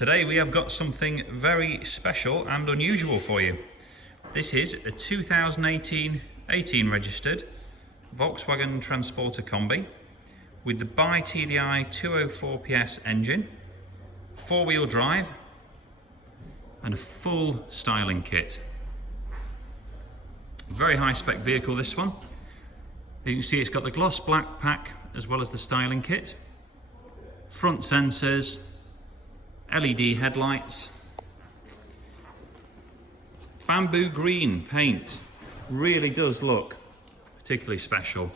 Today we have got something very special and unusual for you. This is a 2018 registered Volkswagen Transporter Kombi with the BiTDi 204 PS engine, four-wheel drive and a full styling kit. Very high spec vehicle, this one. You can see it's got the gloss black pack as well as the styling kit, front sensors, LED headlights, bamboo green paint. Really does look particularly special.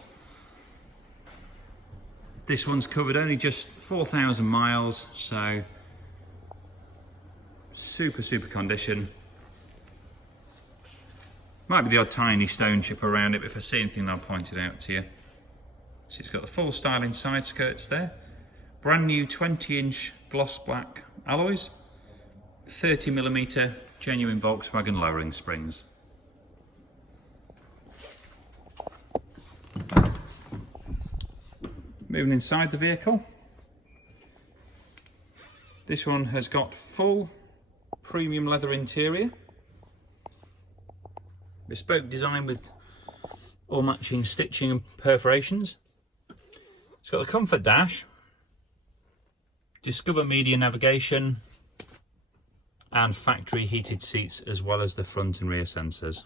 This one's covered only just 4,000 miles, so super condition. Might be the odd tiny stone chip around it, but if I see anything I'll point it out to you. So it's got the full styling side skirts there, brand new 20-inch gloss black alloys, 30mm genuine Volkswagen lowering springs. Moving inside the vehicle, this one has got full premium leather interior, bespoke design with all matching stitching and perforations. It's got the comfort dash, Discover media navigation and factory heated seats, as well as the front and rear sensors.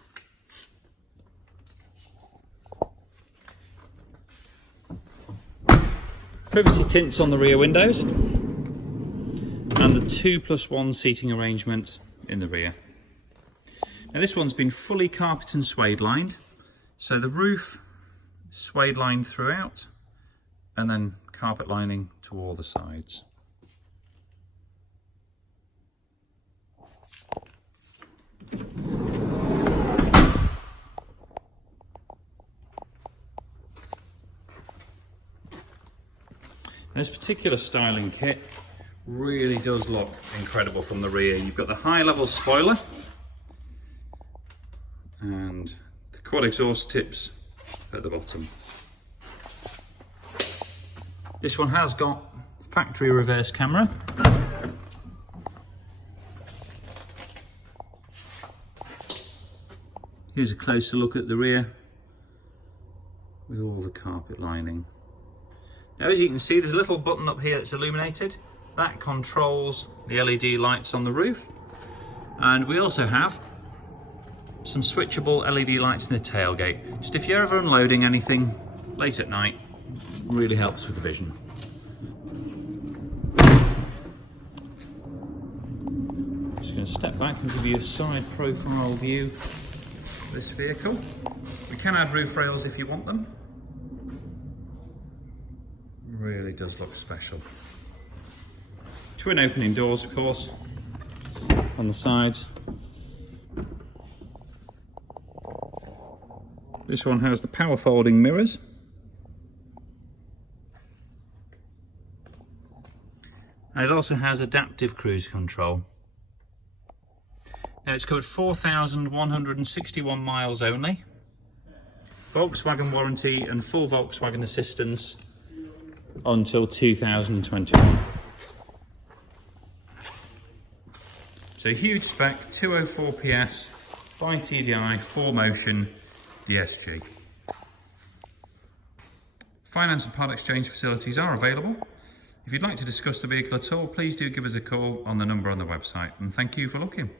Privacy tints on the rear windows and the 2+1 seating arrangement in the rear. Now this one's been fully carpet and suede lined, so the roof suede lined throughout and then carpet lining to all the sides. This particular styling kit really does look incredible from the rear. You've got the high level spoiler and the quad exhaust tips at the bottom. This one has got factory reverse camera. Here's a closer look at the rear with all the carpet lining. Now, as you can see, there's a little button up here that's illuminated. That controls the LED lights on the roof. And we also have some switchable LED lights in the tailgate. Just if you're ever unloading anything late at night, really helps with the vision. Just going to step back and give you a side profile view of this vehicle. We can add roof rails if you want them. Really does look special. Twin opening doors, of course, on the sides. This one has the power folding mirrors. And it also has adaptive cruise control. Now it's covered 4,161 miles only. Volkswagen warranty and full Volkswagen assistance until 2021. So huge spec, 204 PS, BiTDi 4Motion DSG. Finance and part exchange facilities are available. If you'd like to discuss the vehicle at all, please do give us a call on the number on the website, and thank you for looking.